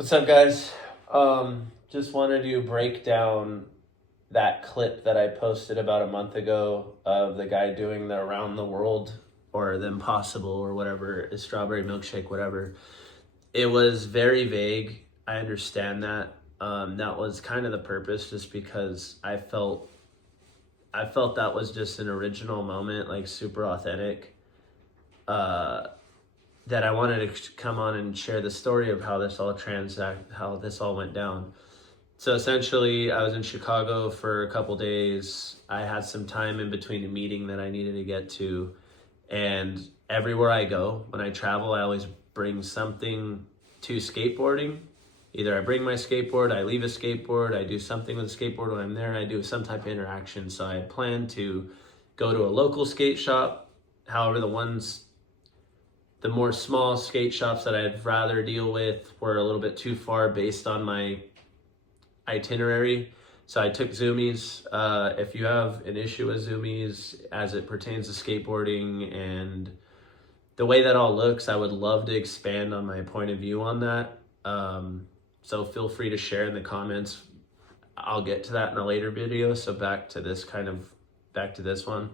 What's up, guys? Just wanted to break down that clip that I posted about a month ago of the guy doing the around the world or the impossible or whatever, a strawberry milkshake, whatever. It was very vague. I understand that. That was kind of the purpose, just because I felt that was just an original moment, like super authentic. Uh, that I wanted to come on and share the story of how how this all went down. So essentially, I was in Chicago for a couple days. I had some time in between a meeting that I needed to get to, and everywhere I go, when I travel, I always bring something to skateboarding. Either I bring my skateboard, I leave a skateboard, I do something with a skateboard when I'm there, I do some type of interaction. So I had planned to go to a local skate shop. However, the more small skate shops that I'd rather deal with were a little bit too far based on my itinerary. So I took Zoomies. If you have an issue with Zoomies as it pertains to skateboarding and the way that all looks, I would love to expand on my point of view on that. So feel free to share in the comments. I'll get to that in a later video. So back to this one.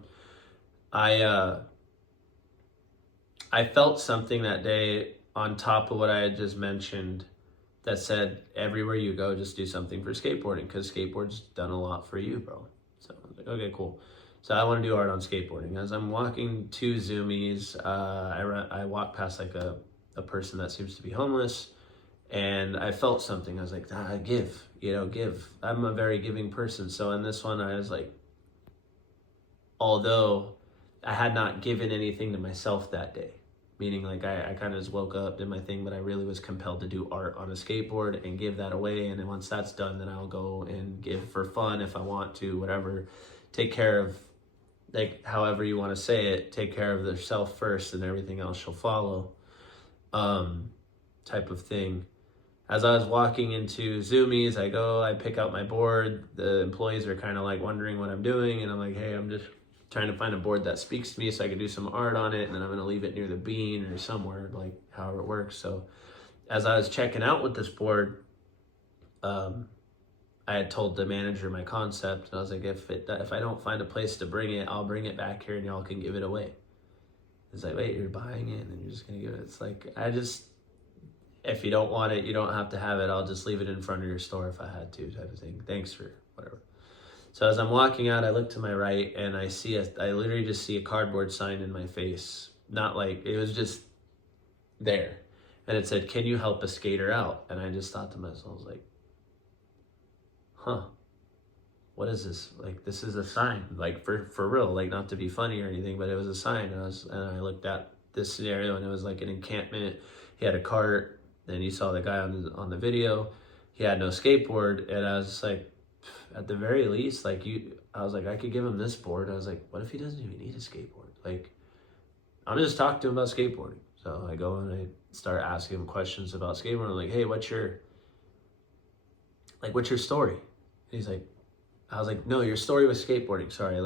I felt something that day on top of what I had just mentioned that said, everywhere you go, just do something for skateboarding, because skateboard's done a lot for you, bro. So I was like, okay, cool. So I want to do art on skateboarding. As I'm walking to Zoomies, I walk past like a person that seems to be homeless, and I felt something. I was like, give. I'm a very giving person. So in this one, I was like, although I had not given anything to myself that day, meaning like I kind of just woke up, did my thing, but I really was compelled to do art on a skateboard and give that away. And then once that's done, then I'll go and give for fun if I want to, whatever. Take care of, like, however you want to say it, take care of yourself first and everything else shall follow, type of thing. As I was walking into Zoomies, I pick out my board. The employees are kind of like wondering what I'm doing. And I'm like, hey, I'm just trying to find a board that speaks to me so I can do some art on it, and then I'm going to leave it near the bean or somewhere, like however it works. So as I was checking out with this board, I had told the manager my concept, and I was like, if I don't find a place to bring it, I'll bring it back here and y'all can give it away. It's like, wait, you're buying it and then you're just going to give it? It's like, if you don't want it, you don't have to have it. I'll just leave it in front of your store if I had to, type of thing. Thanks for whatever. So as I'm walking out, I look to my right and I literally just see a cardboard sign in my face. Not like, it was just there. And it said, can you help a skater out? And I just thought to myself, I was like, what is this? Like, this is a sign, like for real, like not to be funny or anything, but it was a sign. And I looked at this scenario and it was like an encampment. He had a cart. Then you saw the guy on the video. He had no skateboard. And I was just like, at the very least, I was like, I could give him this board. I was like, what if he doesn't even need a skateboard? Like, I'm just talking to him about skateboarding. So I go and I start asking him questions about skateboarding. I'm like, hey, what's your story? And he's like, I was like, no, your story was skateboarding. Sorry,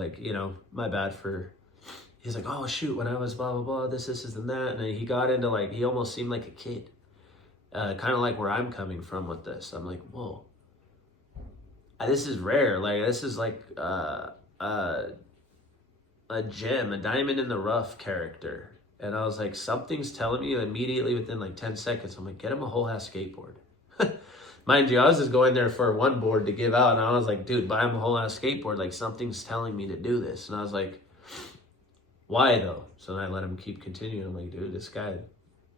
my bad for. He's like, oh shoot, when I was blah blah blah, this and that, and then he got into he almost seemed like a kid, kind of like where I'm coming from with this. I'm like, whoa. This is rare. Like, this is like a gem, a diamond in the rough character. And I was like, something's telling me immediately within like 10 seconds. I'm like, get him a whole ass skateboard. Mind you, I was just going there for one board to give out. And I was like, dude, buy him a whole ass skateboard. Like, something's telling me to do this. And I was like, why though? So then I let him keep continuing. I'm like, dude, this guy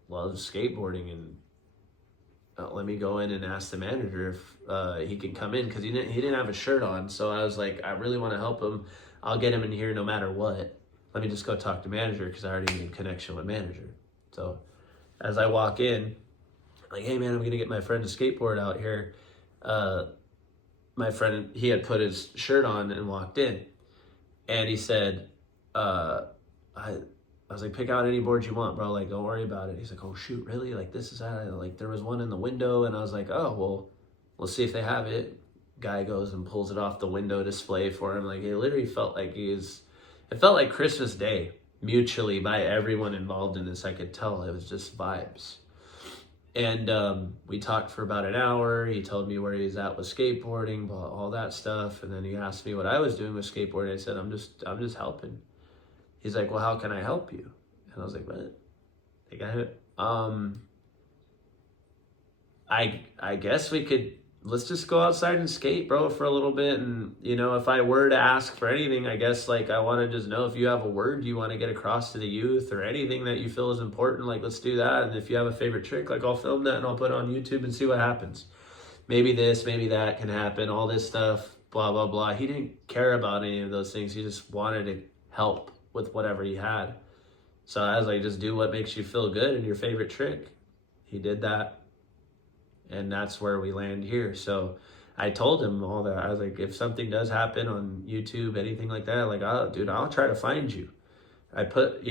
loves skateboarding, and let me go in and ask the manager if he can come in, because he didn't have a shirt on. So I was like, I really want to help him. I'll get him in here no matter what. Let me just go talk to manager, because I already made connection with manager. So as I walk in, I'm like, hey man, I'm gonna get my friend a skateboard out here. My friend, he had put his shirt on and walked in, and he said, I was like, pick out any board you want, bro. Like, don't worry about it. He's like, oh shoot, really? Like, this is how, like, there was one in the window. And I was like, oh, well, we'll see if they have it. Guy goes and pulls it off the window display for him. Like, it literally felt like it felt like Christmas Day mutually by everyone involved in this. I could tell it was just vibes. And we talked for about an hour. He told me where he's at with skateboarding, all that stuff. And then he asked me what I was doing with skateboarding. I said, I'm just helping. He's like, well, how can I help you? And I was like, what? Like, I guess we could, let's just go outside and skate, bro, for a little bit. And, you know, if I were to ask for anything, I guess, like, I want to just know if you have a word you want to get across to the youth or anything that you feel is important, like, let's do that. And if you have a favorite trick, like, I'll film that and I'll put it on YouTube and see what happens. Maybe this, maybe that can happen, all this stuff, blah, blah, blah. He didn't care about any of those things. He just wanted to help with whatever he had. So I was like, just do what makes you feel good and your favorite trick. He did that. And that's where we land here. So I told him all that. I was like, if something does happen on YouTube, anything like that, like, oh, dude, I'll try to find you. I put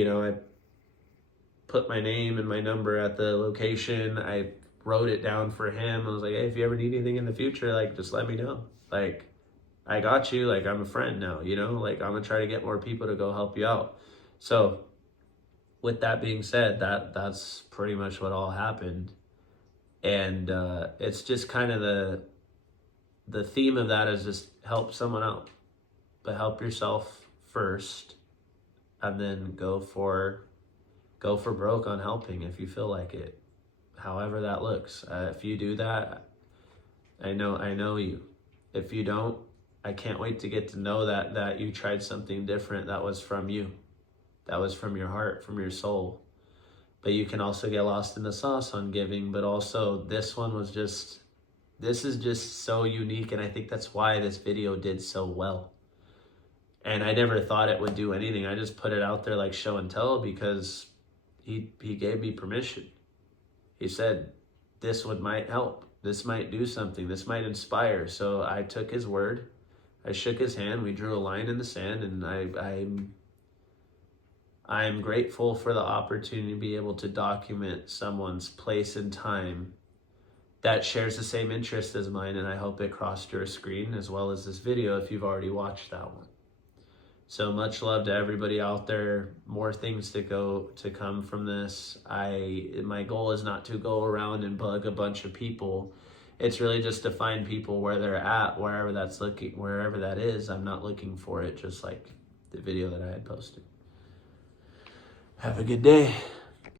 my name and my number at the location. I wrote it down for him. I was like, hey, if you ever need anything in the future, like, just let me know. Like, I got you. Like, I'm a friend now, you know? Like, I'm going to try to get more people to go help you out. So with that being said, that's pretty much what all happened. And it's just kind of the theme of that is just help someone out, but help yourself first, and then go for broke on helping if you feel like it, however that looks. If you do that, I know you. If you don't, I can't wait to get to know that you tried something different that was from you, that was from your heart, from your soul. But you can also get lost in the sauce on giving. But also this is just so unique. And I think that's why this video did so well. And I never thought it would do anything. I just put it out there like show and tell because he gave me permission. He said, this might help. This might do something. This might inspire. So I took his word. I shook his hand. We drew a line in the sand. And I'm grateful for the opportunity to be able to document someone's place and time that shares the same interest as mine, and I hope it crossed your screen as well as this video if you've already watched that one. So much love to everybody out there. More things to come from this. My goal is not to go around and bug a bunch of people. It's really just to find people where they're at, wherever that is. I'm not looking for it, just like the video that I had posted. Have a good day.